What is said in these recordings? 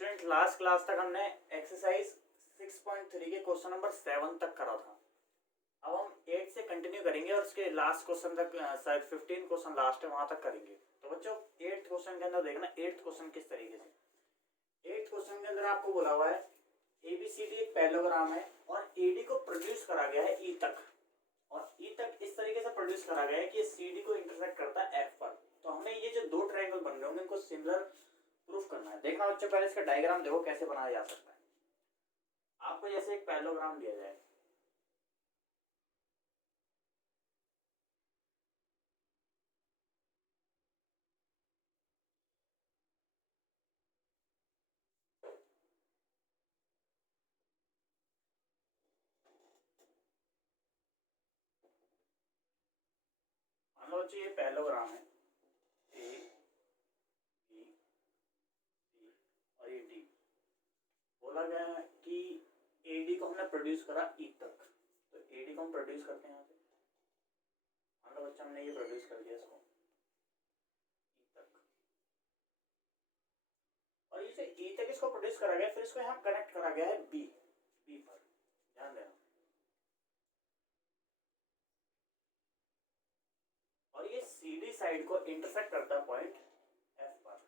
Student last class तक हमने exercise 6.3 के क्वेश्चन नंबर 7 तक करा था। अब हम 8 से कंटिन्यू करेंगे और उसके लास्ट क्वेश्चन तक शायद 15 क्वेश्चन लास्ट है वहां तक करेंगे। तो बच्चों 8th क्वेश्चन के अंदर देखना 8th क्वेश्चन किस तरीके से। 8th क्वेश्चन के अंदर आपको बोला हुआ है एबीसीडी एक पैरेललोग्राम है और एडी को प्रोड्यूस करा गया है ई तक, और ई तक इस तरीके से प्रोड्यूस करा गया है कि सीडी को इंटरसेक्ट करता है एफ पर। तो हमें ये जो दो ट्रायंगल बन रहे होंगे इनको सिमिलर प्रूफ करना है। देखना बच्चों पहले इसका डायग्राम देखो कैसे बनाया जा सकता है। आपको जैसे एक पैरेललोग्राम दिया जाए, मान लो बच्चों ये पैरेललोग्राम है ए बी सी और ये डी। बोला गया है कि एडी को हमने प्रोड्यूस करा ई तक, तो एडी को हम प्रोड्यूस करते हैं यहाँ से। मान लो बच्चा हमने ये प्रोड्यूस कर दिया इसको ई तक, और ये ई तक इसको प्रोड्यूस करा गया, फिर इसको यहाँ कनेक्ट करा गया है बी पर। ध्यान देना, और ये सीडी साइड को इंटरसेक्ट करता है पॉइंट एफ पर।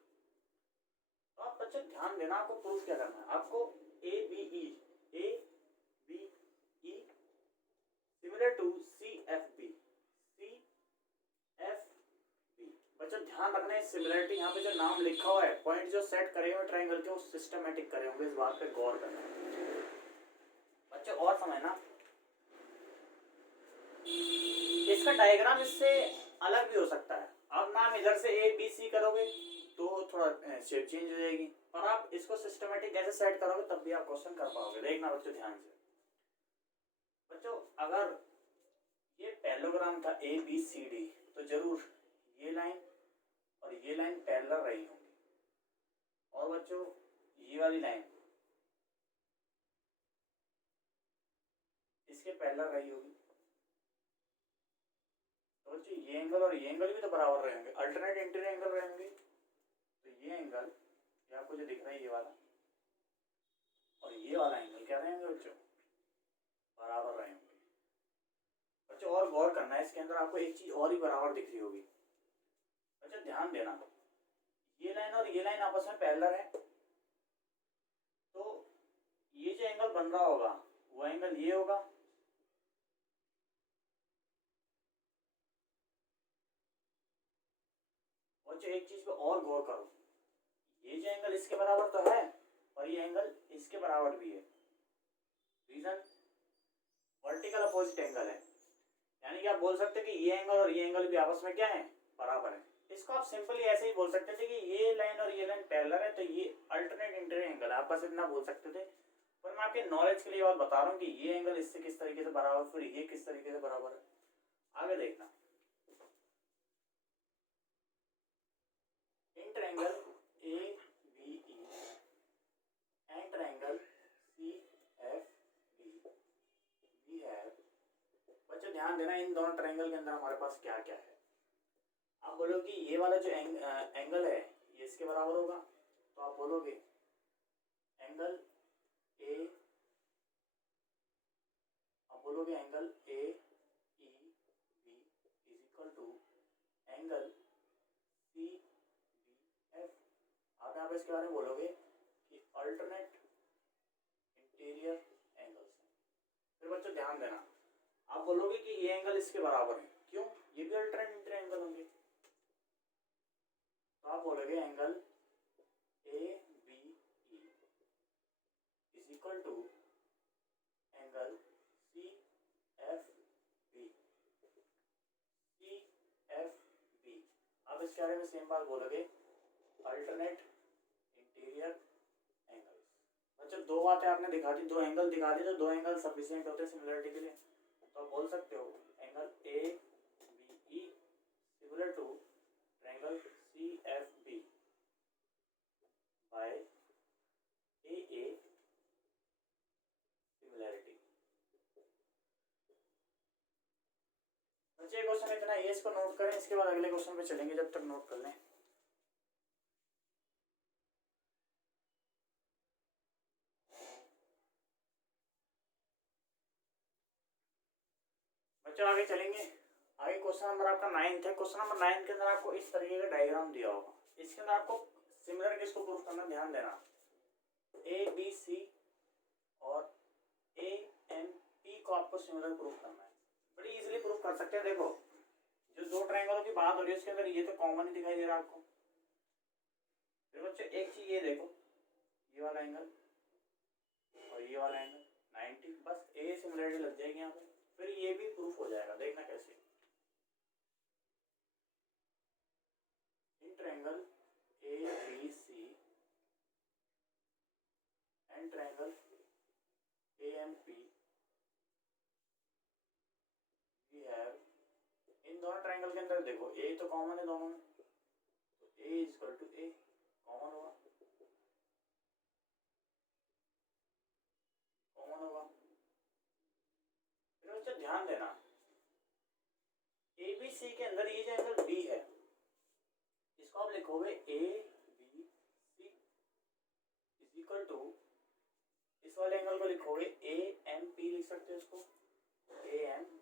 तो आप बच्चे ध्यान देना, आपको प्रूफ क्या करना है। आपको A B E similar to C F B बच्चों ध्यान रखना है सिमिलरिटी। यहाँ पे जो नाम लिखा हुआ है, पॉइंट जो सेट करे हुए ट्रायंगल के वो सिस्टमैटिक करे होंगे, इस बात पे गौर करना है बच्चों। और समझना इसका डायग्राम इससे अलग भी हो सकता है। आप नाम इधर से ए बी सी करोगे तो थोड़ा शेप चेंज हो जाएगी, और आप इसको सिस्टमैटिक जैसे सेट करोगे तब भी आप क्वेश्चन कर पाओगे। देखना बच्चों ध्यान से। बच्चों अगर ये पैरेललोग्राम था ए बी सी डी, तो जरूर ये लाइन और ये लाइन पैरेलल रही होंगी, और बच्चों ये वाली लाइन इसके पैरेलल रही होगी। तो बच्चों ये एंगल और ये एंगल भी तो बराबर रहेंगे, अल्टरनेट इंटीरियर एंगल रहेंगे। तो ये एंगल ये आपको जो दिख रहा है ये वाला और ये वाला एंगल क्या रहेंगे बच्चों, बराबर रहेंगे। बच्चों और गौर करना है, इसके अंदर आपको एक चीज और ही बराबर दिख रही होगी। अच्छा ध्यान देना, ये लाइन और ये लाइन आपस में पैरेलल है, तो ये जो एंगल बन रहा होगा वो एंगल ये होगा, और जो एक चीज पे और गौर करो, ये जो एंगल इसके बराबर तो है और ये एंगल इसके बराबर भी है। रीजन वर्टिकल अपोजिट एंगल है, यानी कि आप बोल सकते हैं कि ये एंगल और ये एंगल भी आपस में क्या है, बराबर है। इसको आप सिंपली ऐसे ही बोल सकते थे कि ये लाइन और ये लाइन पैरेलल है, तो ये अल्टरनेट इंटीरियर एंगल है। आप बस इतना बोल सकते थे, पर मैं आपके नॉलेज के लिए बात बता रहा हूँ कि ये एंगल इससे किस तरीके से बराबर, फिर ये किस तरीके से बराबर है। आगे देखना, in triangle A B E and triangle C F B है। बच्चों ध्यान देना, इन दोनों ट्रायंगल के अंदर हमारे पास क्या क्या है। आप बोलोगे ये वाला जो एंगल है ये इसके बराबर होगा, तो आप बोलोगे एंगल ए, आप बोलोगे angle A E B is equal to angle C B F. आप यहाँ पे इसके बारे में बोलोगे कि अल्टरनेट इंटीरियर एंगल्स हैं। फिर बच्चों ध्यान देना, आप बोलोगे कि ये एंगल इसके बराबर है, क्यों, ये भी अल्टरनेट इंटीरियर एंगल होंगे। तो आप बोलोगे angle A B E is equal to angle C F B आप इसके बारे में सेम बात बोलोगे, अल्टरनेट इंटीरियर एंगल्स। बच्चों दो बातें आपने दिखा दी, दो एंगल दिखा दी, तो दो एंगल सफिशिएंट होते हैं सिमिलरिटी के लिए। तो आप बोल सकते हो angle A B E similar to triangle C F B by A similarity. बच्चे क्वेश्चन इतना ये, इसको नोट करें, इसके बाद अगले क्वेश्चन पे चलेंगे, जब तक नोट कर लें। बच्चों आगे चलेंगे। आगे क्वेश्चन नंबर आपका 9 है। क्वेश्चन नंबर 9 के अंदर आपको इस तरीके का डायग्राम दिया होगा। इसके अंदर आपको सिमिलर किसको प्रूफ करना, ध्यान देना, ए बी सी और ए एन पी को आपको सिमिलर प्रूफ करना है। बड़ी इजीली प्रूफ कर सकते हैं। देखो जो दो ट्रायंगलों की बात हो रही है उसके अंदर ये तो कॉमन ही दिखाई दे रहा है आपको। फिर बच्चों एक चीज ये देखो, ये वाला एंगल और ये वाला एंगल 90, बस ए सिमिलरिटी लग जाएगी यहाँ पे, फिर ये भी प्रूफ हो जाएगा। देखना कैसे। In triangle A B C and triangle A M P we have, इन दोनों ट्रायंगल के अंदर देखो ए तो कॉमन है दोनों में, तो A is equal to A common होगा, कॉमन होगा। फिर बच्चा ध्यान देना, ए बी सी के अंदर ये जो एंगल बी है इसको आप लिखोगे A B C is equal to, इस वाले एंगल को लिखोगे ए एम पी, लिख सकते हो इसको ए एम पी।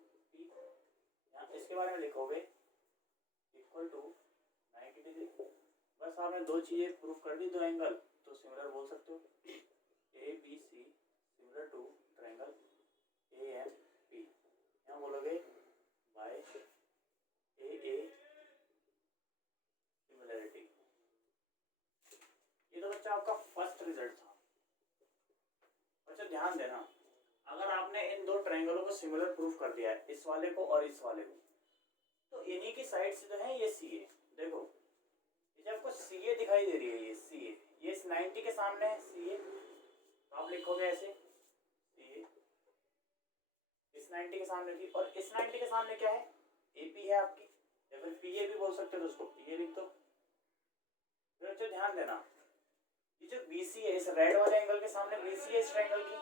इसके बारे में लिखोगे इक्वल टू 90 डिग्री। बस आपने दो चीजें प्रूफ कर दी, दो एंगल तो सिमिलर बोल सकते हो। A B C similar to triangle A M P, यहाँ बोलोगे बाय ए सिमिलरिटी। ये तो बच्चा आपका फर्स्ट रिजल्ट था। बच्चा ध्यान देना, अगर आपने इन दो ट्रायंगलों को सिमिलर प्रूफ कर दिया है, इस वाले को और इस वाले को, तो इन्हीं की साइड से जो है ये सी ए, देखो ये जब आपको सी ए दिखाई दे रही है, ये सी ए, ये इस 90 के सामने है सी ए, तो आप लिखोगे ऐसे सी ए, इस 90 के सामने थी, और इस 90 के सामने क्या है, ए पी है आपकी, या फिर पी ए भी बोल सकते हो, तो उसको पी ए लिख दो। फिर अच्छा ध्यान देना, ये जो बी सी है, इस रेड वाले एंगल के सामने बी सी है इस ट्रायंगल की,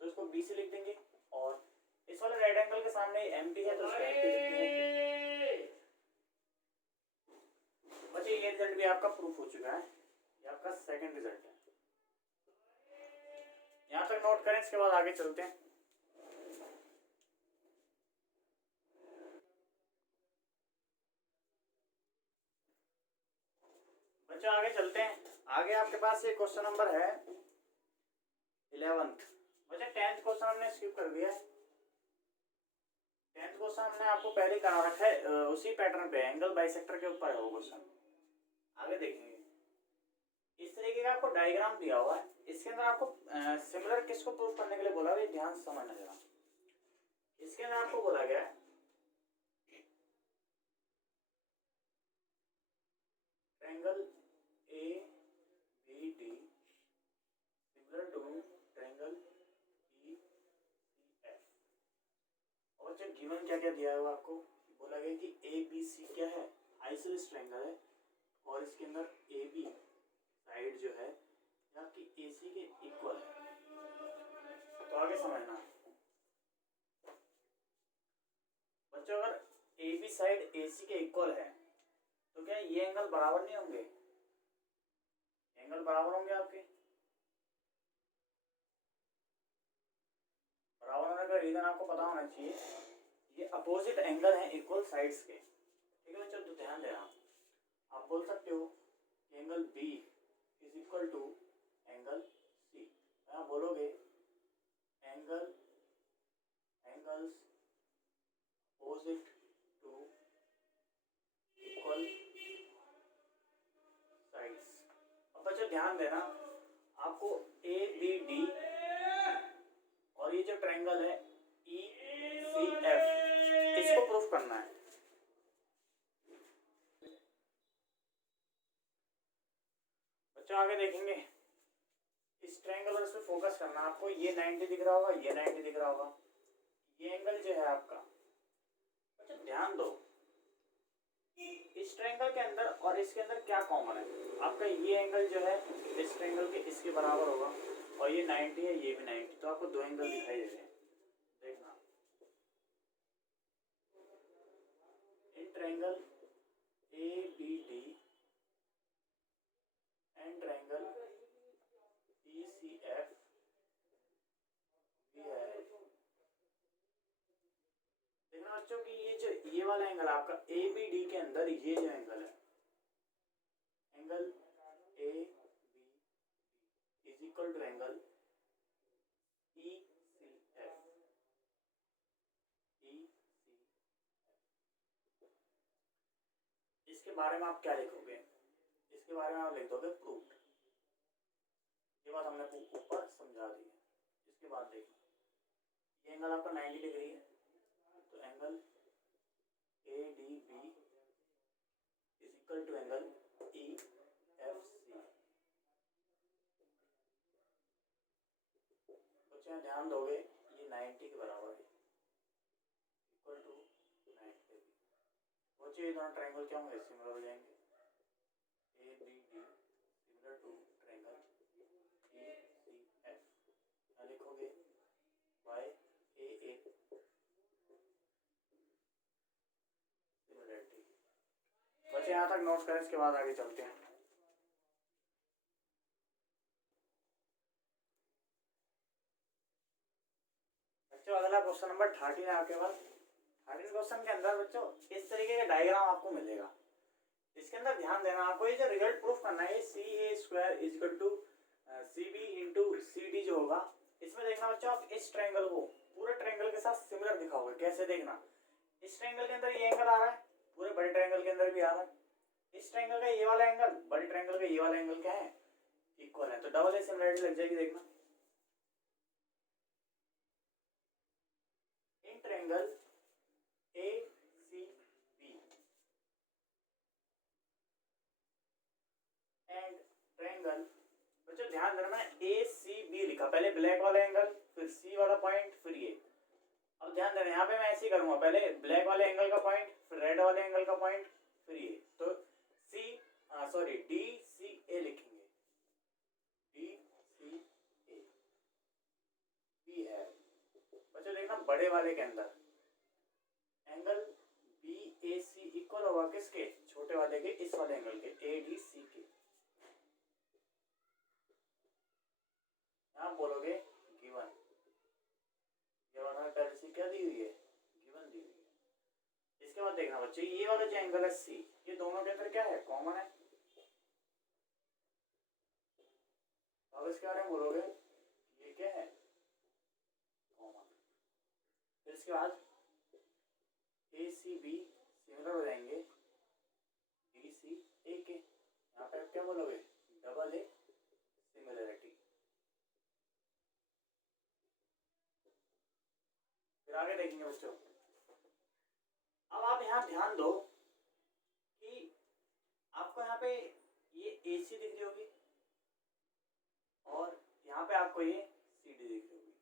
तो इसको बी सी लिख देंगे, और इस वाले रेड एंगल के सामने एम पी है तो उसको एम पी लिख देंगे। बच्चे ये रिजल्ट भी आपका प्रूफ हो चुका है, ये आपका सेकंड रिजल्ट है। यहाँ तक नोट करें, इसके बाद आगे चलते हैं। बच्चों आगे चलते हैं। आगे आपके पास ये क्वेश्चन नंबर है 11th। बच्चा 10th क्वेश्चन हमने स्किप कर दिया है। 10th क्वेश्चन हमने आपको पहले करा रखा है, उसी पैटर्न पे एंगल बाइसेक्टर के ऊपर है वो क्वेश्चन। आगे देखेंगे, इस तरीके का आपको डायग्राम दिया हुआ है। इसके अंदर आपको सिमिलर किसको प्रूव करने के लिए बोला है, ध्यान से समझना जरा। इसके अंदर आपको बोला गया है triangle A B D similar to triangle E C F. और जो गिवन क्या क्या दिया हुआ आपको, बोला गया कि ए बी सी क्या है, आइसोसेलेस ट्रायंगल है, और इसके अंदर ए बी साइड जो है आपकी ए सी के इक्वल है। तो आगे समझना बच्चों, अगर ए बी साइड ए सी के इक्वल है तो क्या ये एंगल बराबर नहीं होंगे, एंगल बराबर होंगे आपके। बराबर होने का रीजन आपको पता होना चाहिए, ये अपोजिट एंगल है इक्वल साइड्स के, ठीक है बच्चों। तो ध्यान देना, आप बोल सकते हो angle B is equal to angle C, यहाँ बोलोगे angles opposite to equal sides. अब बच्चों ध्यान देना, आपको ए बी डी और ये जो ट्रायंगल है ई सी एफ, इसको प्रूफ करना है। बच्चों आगे देखेंगे, इस ट्रायंगल और इस पे फोकस करना आपको। ये 90 दिख रहा होगा, ये 90 दिख रहा होगा, ये एंगल जो है आपका। बच्चों ध्यान दो, इस ट्रायंगल के अंदर और इसके अंदर क्या कॉमन है आपका, ये एंगल जो है इस ट्रायंगल के इसके बराबर होगा, और ये 90 है, ये भी 90, तो आपको दो एंगल दिखाई दे रहे हैं। देखना, in triangle A B D and triangle E C F we have बच्चों कि ये वाला एंगल आपका ए बी डी के अंदर ये जो एंगल है, angle A B is equal to angle E C F. इसके बारे में आप क्या लिखोगे? इसके बारे में आप लिख दोगे प्रूफ। ये बात हमने ऊपर समझा दी है। इसके बाद देखना ये एंगल आपका 90 डिग्री है, तो angle A D B is equal to angle E F C. बच्चे ध्यान दोगे ये 90 के बराबर है, इक्वल टू 90। बच्चे ये दोनों ट्रायंगल क्या होंगे? सिमिलर हो जाएंगे। A B D similar to triangle E C F. क्या लिखोगे? By A A similarity. बच्चे यहाँ तक नोट करें, इसके बाद आगे चलते हैं। बच्चों अगला क्वेश्चन नंबर 13 है आपके पास। 13 क्वेश्चन के अंदर बच्चों इस तरीके का डायग्राम आपको मिलेगा। इसके अंदर ध्यान देना, आपको ये जो रिजल्ट प्रूफ करना है, C A square is equal to C B into C D जो होगा, इसमें देखना बच्चों आप इस ट्रायंगल को पूरे ट्रायंगल के साथ सिमिलर दिखाओगे। कैसे देखना? इस ट्रायंगल के अंदर ये एंगल आ रहा है, पूरे बड़े ट्रायंगल के अंदर भी आ रहा है। इस ट्रायंगल का ये वाला एंगल, बड़े ट्रायंगल का ये वाला एंगल क्या है? इक्वल है, तो डबल ए सिमिलरिटी लग जाएगी। देखना in triangle A C B and triangle, बच्चों ध्यान देना मैंने ए सी बी लिखा, पहले ब्लैक वाला एंगल, फिर सी वाला पॉइंट, फिर ये। अब ध्यान देना यहाँ पे मैं ऐसे ही करूंगा, पहले ब्लैक वाले एंगल का पॉइंट, फिर रेड वाले एंगल का पॉइंट, फिर ये। तो डी सी ए लिखेंगे, डी सी ए बी है। बच्चों देखना बड़े वाले के अंदर एंगल बी ए सी इक्वल होगा किसके? छोटे वाले के, इस वाले एंगल के, ए डी सी के। आप बोलोगे गिवन, ये वाला पहले से क्या दी हुई है? गिवन दी हुई है। इसके बाद देखना बच्चे ये वाला जो एंगल है सी, ये दोनों के अंदर क्या है? कॉमन है। अब इसके बारे में बोलोगे ये क्या है? कॉमन। फिर इसके बाद ए सी बी सिमिलर हो जाएंगे डी सी ए के। यहाँ पे क्या बोलोगे? Double A similarity. फिर आगे देखेंगे बच्चों। अब आप यहाँ ध्यान दो कि आपको यहाँ पे ये ए सी दिख रही होगी और यहाँ पे आपको ये सी डी दिख रही होगी,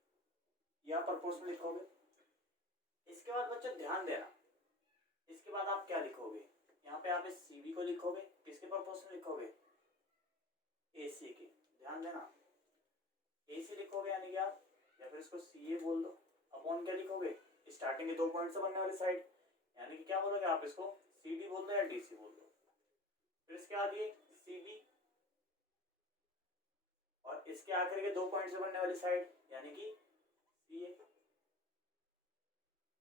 ये आप प्रोपोर्शनल लिखोगे। इसके बाद बच्चों ध्यान देना, इसके बाद आप क्या लिखोगे? यहाँ पे आप इस सी बी को लिखोगे, किसके प्रोपोर्शनल लिखोगे? ए सी के। ध्यान देना ए सी लिखोगे यानी कि आप, या फिर इसको सी ए बोल दो, अपॉन क्या लिखोगे? स्टार्टिंग के 2 पॉइंट से बनने वाली साइड, यानी कि क्या बोलोगे आप? इसको सी डी बोल दो या डी सी बोल दो। फिर इसके बाद ये सी बी और इसके आखिर के 2 पॉइंट से बनने वाली साइड यानी कि सी ए।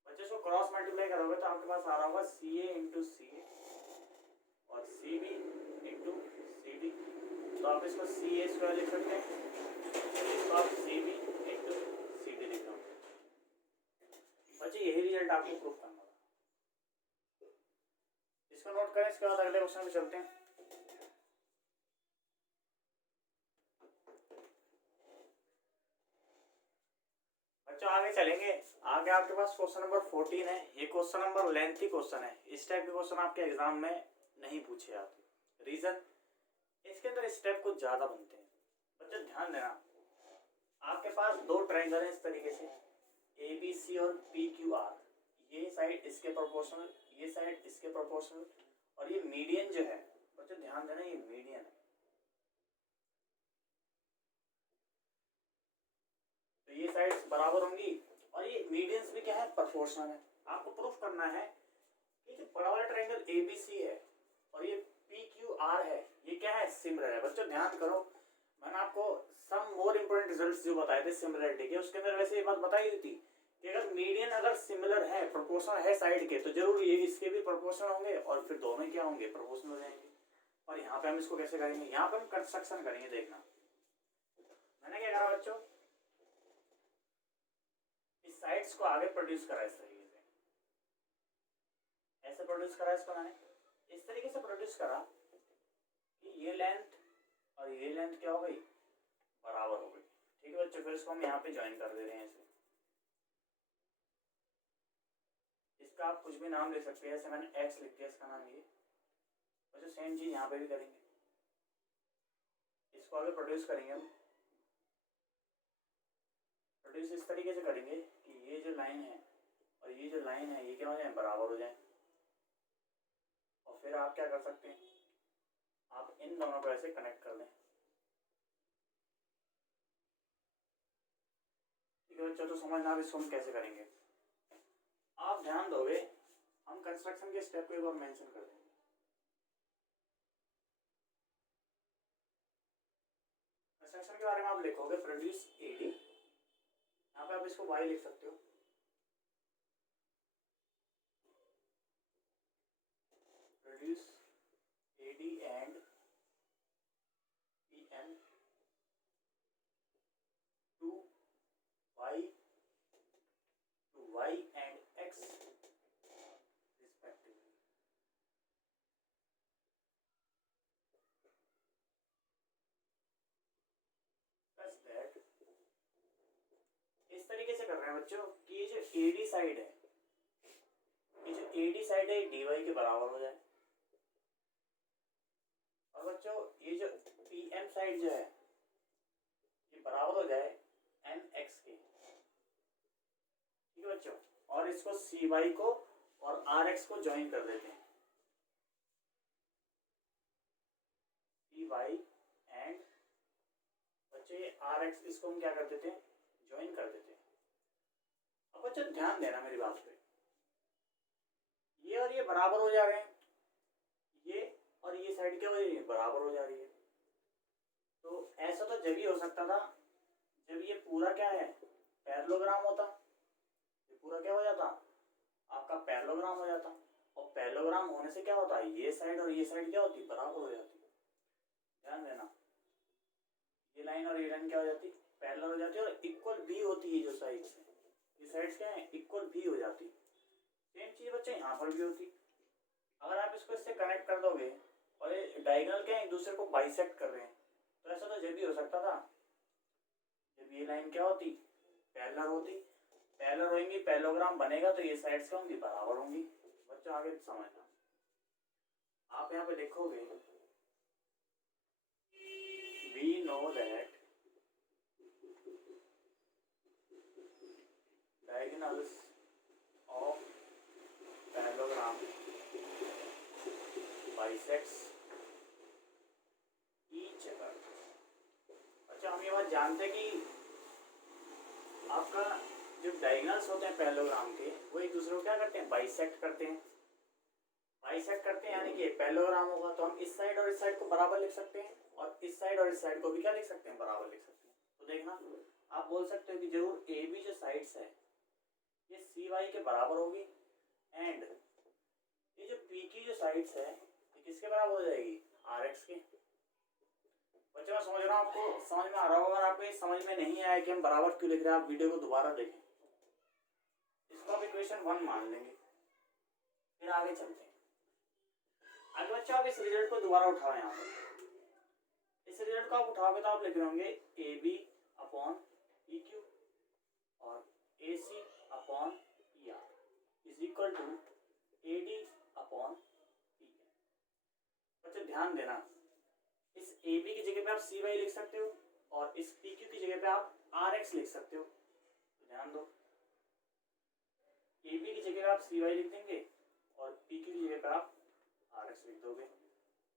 बच्चे इसको क्रॉस मल्टीप्लाई करोगे तो आपके पास आ रहा होगा सी ए इंटू सी ए और C B into C D. तो आप इसको सी ए स्क्वायर लिख सकते हैं, इसको आप C B into C D लिख लो। बच्चे यही रिजल्ट आपको प्रूफ करना होगा। इसको नोट करें, इसके बाद अगले क्वेश्चन पे चलते हैं। बच्चों आगे चलेंगे। आगे आपके पास क्वेश्चन नंबर 14 है। ये क्वेश्चन नंबर लेंथी क्वेश्चन है, इस टाइप के क्वेश्चन आपके एग्जाम में नहीं पूछे जाते। रीजन, इसके अंदर स्टेप कुछ ज्यादा बनते हैं। बच्चों ध्यान देना, आपके पास 2 ट्रायंगल है इस तरीके से, ए बी सी और पी क्यू आर। ये साइड इसके प्रोपोर्शनल, ये साइड इसके प्रोपोर्शनल, और ये मीडियन जो है बच्चों ध्यान देना, ये मीडियन है। तो ये साइड्स बराबर होंगी और ये मीडियंस भी क्या है? प्रोपोर्शनल है। आपको प्रूफ करना है कि जो बड़ा वाला ट्रायंगल एबीसी है और ये पी क्यू आर है, ये क्या है? सिमिलर है। बच्चों ध्यान करो, मैंने आपको सम मोर इंपोर्टेंट रिजल्ट्स जो बताए थे सिमिलरिटी के, उसके अंदर वैसे ये बात बताई हुई थी कि अगर मीडियन अगर सिमिलर है, प्रोपोर्शनल है साइड के, तो जरूर ये इसके भी प्रोपोर्शनल होंगे और फिर दोनों क्या होंगे, प्रोपोर्शनल हो जाएंगे। और यहाँ पे हम इसको कैसे करेंगे, यहाँ पे हम कंस्ट्रक्शन करेंगे। देखना मैंने क्या करा बच्चों, इस साइड्स को आगे प्रोड्यूस करा इस तरीके से, ऐसे प्रोड्यूस करा इसको मैंने, इस तरीके से प्रोड्यूस करा कि ये लेंथ और ये लेंथ क्या हो गई, बराबर हो गई। ठीक है बच्चों, फिर इसको हम यहाँ पे ज्वाइन कर दे रहे हैं। ऐसे इसका आप कुछ भी नाम ले सकते हैं, ऐसे मैंने x लिख दिया, इसका नाम ये। बच्चों सेम चीज यहाँ पे भी करेंगे, इसको आगे प्रोड्यूस करेंगे हम। प्रोड्यूस इस तरीके से करेंगे कि ये जो लाइन है और ये जो लाइन है ये क्या हो जाए, बराबर हो जाए। और फिर आप क्या कर सकते हैं, आप इन दोनों को ऐसे कनेक्ट कर दें। ठीक है बच्चों, तो समझना आप इसको हम कैसे करेंगे। आप ध्यान दोगे, हम कंस्ट्रक्शन के स्टेप को एक बार मेंशन कर देंगे। कंस्ट्रक्शन के बारे में आप लिखोगे प्रोड्यूस एडी, यहाँ पे आप इसको y लिख सकते हो। Produce AD and pm to y and x respectively। Plus that इस तरीके से कर रहे हैं बच्चों कि ये जो AD साइड है, ये जो AD साइड है dy के बराबर हो जाए, और बच्चों ये जो PM साइड जो है ये बराबर हो जाए nx के। ठीक है बच्चों, और इसको cy को और rx को ज्वाइन कर देते हैं, cy एंड बच्चों ये rx, इसको हम क्या कर देते हैं, ज्वाइन कर देते हैं। अब बच्चों ध्यान देना मेरी बात पे, ये और ये बराबर हो जा रहे हैं, ये और ये साइड क्या हो रही है, बराबर हो जा रही है। तो ऐसा तो जब ही हो सकता था जब ये पूरा क्या है, पैरेललोग्राम होता, ये पूरा क्या हो जाता, आपका पैरेललोग्राम हो जाता। और पैरेललोग्राम होने से क्या होता है, ये साइड और ये साइड क्या होती, बराबर हो जाती। ध्यान देना, ये लाइन और ये लाइन क्या हो जाती, पैरेलल हो जाती है और इक्वल भी होती है। जो साइड्स है, ये साइड्स क्या है, इक्वल भी हो जाती। सेम चीज बच्चे यहाँ पर भी होती। अगर आप इसको इससे कनेक्ट कर दोगे और ये डायगोनल क्या है, एक दूसरे को बाइसेक्ट कर रहे हैं, तो ऐसा तो जब भी हो सकता था जब ये लाइन क्या होती, पैरेलल होती। पैरेलल होंगी, पैरेललोग्राम बनेगा तो ये साइड्स क्या होंगी, बराबर होंगी। बच्चों आगे समझना, आप यहाँ पे लिखोगे we know that diagonals of parallelogram bisects each other। अच्छा, हम ये बात जानते हैं कि आपका जो डायगोनल्स होते हैं पैरेललोग्राम के, वो एक दूसरे को क्या करते हैं, बाइसेक्ट करते हैं। बाइसेक्ट करते हैं यानी कि पैरेललोग्राम होगा तो हम इस साइड और इस साइड को बराबर लिख सकते हैं, और इस साइड और इस साइड को भी क्या लिख सकते हैं, बराबर लिख सकते हैं। तो देखना, आप बोल सकते हो कि जरूर ए बी जो साइड्स है ये सी वाई के बराबर होगी, एंड ये जो पी की जो साइड्स है ये किसके बराबर हो जाएगी, आर एक्स के। बच्चों मैं समझ रहा हूँ आपको समझ में आ रहा होगा। अगर आपको ये समझ में नहीं आया कि हम बराबर क्यों लिख रहे हैं, आप वीडियो को दोबारा देखें। इसको आप इक्वेशन 1 मान लेंगे, फिर आगे चलते हैं। आगे बच्चों आप इस रिजल्ट को दोबारा उठाओ। यहाँ पर इस रिजल्ट को आप उठाओगे तो आप लिख रहे होंगे A B upon P Q और A C upon P R is equal to A D upon P N. बच्चों ध्यान देना, इस ए बी की जगह पे आप सी वाई लिख सकते हो और इस पी क्यू की जगह पे आप आर एक्स लिख सकते हो। तो ध्यान दो, ए बी की जगह पे आप सी वाई लिख देंगे और पी क्यू की जगह पे आप आर एक्स लिख दोगे,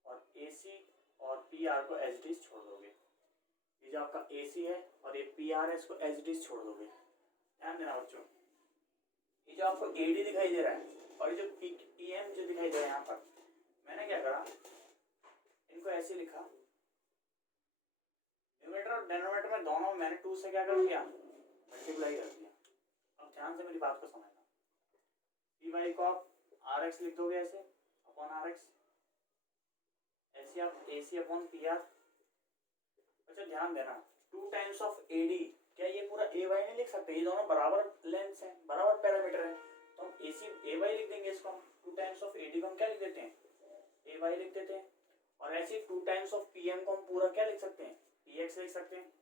और ए सी और पी आर को एज इट इज छोड़ दोगे। ये जो आपका ए सी है और ये पी आर है, इसको एज इट इज छोड़ दोगे। ध्यान देना बच्चों, ये जो आपको ए डी दिखाई दे रहा है और ये जो पी एम जो दिखाई दे रहा है, यहाँ पर मैंने क्या करा, इनको ऐसे लिखा, न्यूमरेटर और डिनोमिनेटर में दोनों मैंने 2 से क्या कर दिया, मल्टीप्लाई कर दिया। अब ध्यान से मेरी बात को समझना। पी वाई को आप आर एक्स लिख दोगे ऐसे अपॉन आर एक्स, ऐसे आप ए सी अपॉन पी आर। अच्छा ध्यान देना 2 टाइम्स ऑफ ए डी, क्या ये पूरा ए वाई नहीं लिख सकते, ये दोनों बराबर लेंथ हैं, बराबर पैरामीटर हैं, तो हम ए सी ए वाई लिख देंगे इसको। 2 टाइम्स ऑफ ए डी को हम क्या लिख देते हैं, ए वाई लिख देते हैं। और ऐसे 2 टाइम्स ऑफ पी एम को हम पूरा क्या लिख सकते हैं, पी एक्स लिख सकते हैं।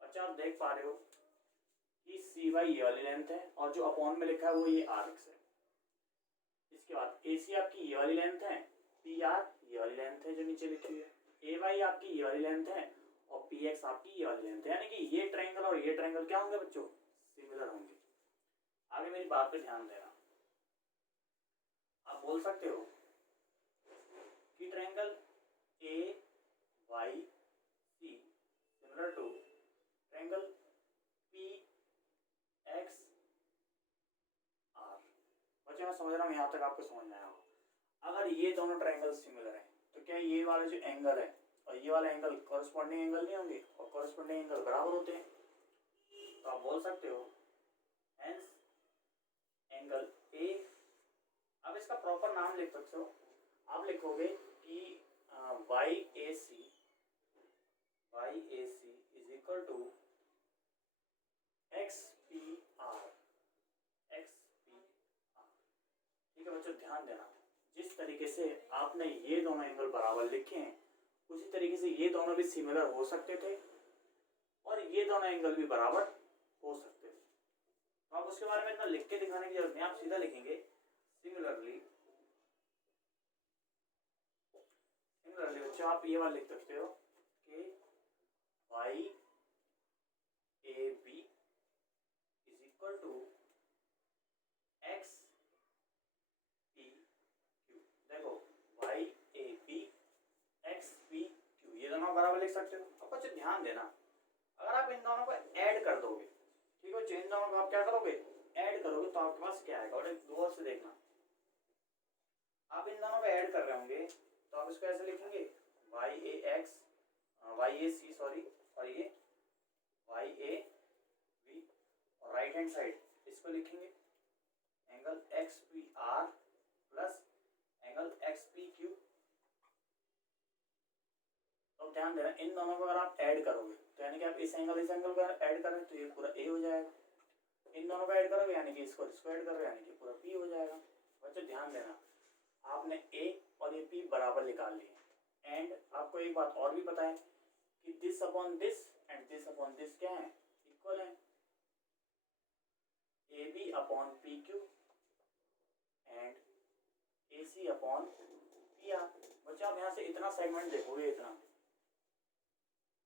अच्छा आप देख पा रहे हो कि सी वाई ये वाली लेंथ है और जो अपॉन में लिखा है वो ये आर एक्स है। इसके बाद ए सी आपकी ये वाली लेंथ है, पी आर ये वाली लेंथ है जो नीचे लिखी है, ए वाई आपकी ये वाली लेंथ है और पी एक्स आपकी ये वाली लेंथ है। यानी कि ये ट्रायंगल और ये ट्रायंगल क्या होंगे बच्चों, सिमिलर होंगे। आगे मेरी बात पे ध्यान देना। आप बोल सकते हो कि triangle A Y C similar to triangle P X R. बच्चों मैं समझ रहा हूँ यहाँ तक आपको समझ में आया होगा। अगर ये दोनों ट्रायंगल सिमिलर हैं तो क्या ये वाले जो एंगल है और ये वाला एंगल कॉरेस्पॉन्डिंग एंगल नहीं होंगे, और कॉरेस्पॉन्डिंग एंगल बराबर होते हैं। तो आप बोल सकते हो हेंस एंगल ए, अब इसका प्रॉपर नाम लिख सकते हो, आप लिखोगे कि Y A C is equal to X P R, X P R. ठीक है बच्चों ध्यान देना, जिस तरीके से आपने ये दोनों एंगल बराबर लिखे हैं उसी तरीके से ये दोनों भी सिमिलर हो सकते थे और ये दोनों एंगल भी बराबर हो सकते थे। तो आप उसके बारे में इतना लिख के दिखाने की जरूरत नहीं, आप सीधा लिखेंगे सिमिलरली बच्चों आप ये वाला लिख सकते हो कि Y A B is equal to X P Q. देखो Y A B X P Q ये दोनों बराबर लिख सकते हो। अब बच्चों ध्यान देना, अगर आप इन दोनों को ऐड कर दोगे, ठीक है, इन दोनों को आप क्या करोगे, ऐड करोगे, तो आपके पास क्या आएगा, और एक गौर से देखना, आप इन दोनों को ऐड कर रहे होंगे तो आप इसको ऐसे लिखेंगे Y A x, Y A C sorry, और ये वाई ए बी, और राइट हैंड साइड इसको लिखेंगे angle x P are plus angle x P Q. तो ध्यान देना इन दोनों को अगर आप ऐड करोगे तो यानी कि आप इस एंगल को ऐड करें तो ये पूरा ए हो जाएगा, इन दोनों को ऐड करोगे यानी कि इसको ऐड करोगे यानी कि पूरा पी हो जाएगा। बच्चों ध्यान देना, आपने ए और ये पी बराबर निकाल लिए, एंड आपको एक बात और भी पता है कि this upon this and this upon this क्या है, इक्वल है, A B upon P Q and A C upon P R. बच्चों आप यहाँ से इतना सेगमेंट देखोगे, इतना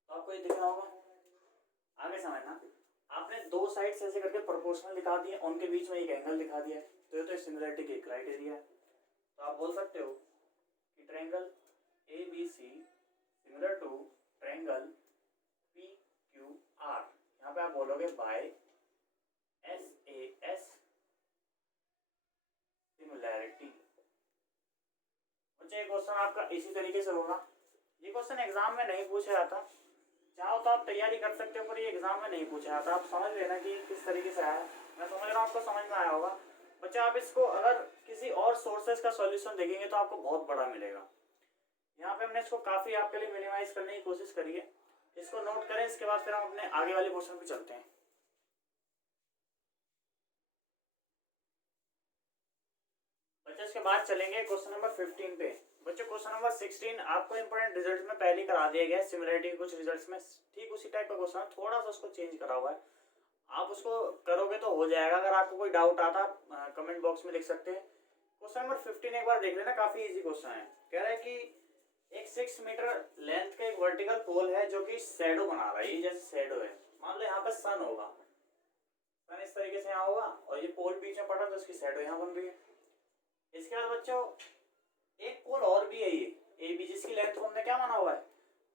तो आपको ये दिख रहा होगा। आगे समझना, आपने दो साइड्स ऐसे करके प्रोपोर्शनल दिखा दिए, उनके बीच में एक एंगल दिखा दिया है, तो ये तो सिमिलरिटी की क्राइटेरिया है। तो आप बोल सकते हो कि triangle A B C similar to triangle P Q R. यहाँ पे आप बोलोगे by S A S similarity. बच्चे ये क्वेश्चन आपका इसी तरीके से होगा। ये क्वेश्चन एग्जाम में नहीं पूछा जाता, चाहो तो आप तैयारी कर सकते हो, पर ये एग्जाम में नहीं पूछा जाता। आप समझ लेना कि किस तरीके से आया। मैं समझ रहा हूँ आपको समझ में आया होगा। बच्चा आप इसको अगर किसी और सोर्सेज का सॉल्यूशन देखेंगे तो आपको बहुत बड़ा मिलेगा। यहाँ पे हमने इसको काफी आपके लिए मिनिमाइज करने की कोशिश करी है, इसको नोट करें। इसके बाद फिर हम अपने आगे वाले क्वेश्चन पे चलते हैं। बच्चों इसके बाद चलेंगे क्वेश्चन नंबर 15 पे। बच्चों क्वेश्चन नंबर 16 आपको इंपॉर्टेंट रिजल्ट में पहले करा दिया गया है, सिमिलरिटी के कुछ रिजल्ट्स में ठीक उसी टाइप का क्वेश्चन, थोड़ा सा उसको चेंज करा हुआ है। आप उसको करोगे तो हो जाएगा। अगर आपको कोई डाउट आता है कमेंट बॉक्स में लिख सकते हैं। क्वेश्चन नंबर 15 एक बार देख लेना, काफी इजी क्वेश्चन है। कह रहा है कि एक 6 मीटर लेंथ का एक वर्टिकल पोल है जो कि शैडो बना रहा है। ये जैसे शैडो है, मान लो यहाँ पे सन होगा, सन इस तरीके से यहाँ होगा और ये पोल बीच में पड़ा तो उसकी शैडो यहाँ बन रही है। इसके बाद बच्चों एक पोल और भी है, ये ए बी, जिसकी लेंथ को हमने क्या माना हुआ है,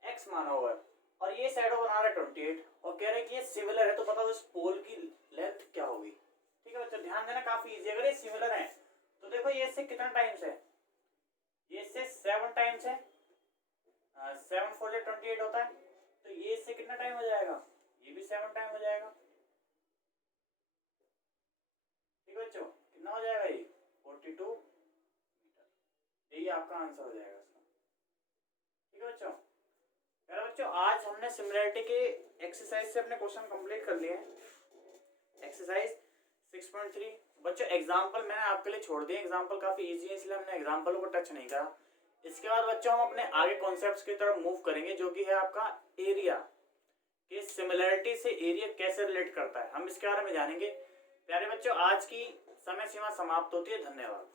एक्स माना हुआ है, और ये शैडो बना रहा है 28 और कह रहे हैं कि ये सिमिलर है। तो बताओ इस पोल की लेंथ क्या होगी। ठीक है बच्चों ध्यान देना, काफी इजी। अगर ये सिमिलर है तो देखो ये इससे कितना टाइम्स है, ये इससे 7 टाइम्स है, 7 4 28 होता है, तो ये इससे कितना टाइम हो जाएगा, ये भी 7 टाइम हो जाएगा। कितना हो जाएगा ये 42 मीटर। यही आपका आंसर हो जाएगा इसका। ठीक है बच्चों। मेरा बच्चों आज हमने सिमिलरिटी के एक्सरसाइज से अपने क्वेश्चन कंप्लीट कर लिए हैं। एक्सरसाइज 6.3 बच्चों एग्जांपल मैंने आपके लिए छोड़ दिए, एग्जांपल काफी इजी है इसलिए हमने एग्जांपल को टच नहीं करा। इसके बाद बच्चों हम अपने आगे कॉन्सेप्ट्स की तरफ मूव करेंगे जो कि है आपका एरिया कि सिमिलरिटी से एरिया कैसे रिलेट करता है, हम इसके बारे में जानेंगे। प्यारे बच्चों आज की समय सीमा समाप्त होती है। धन्यवाद।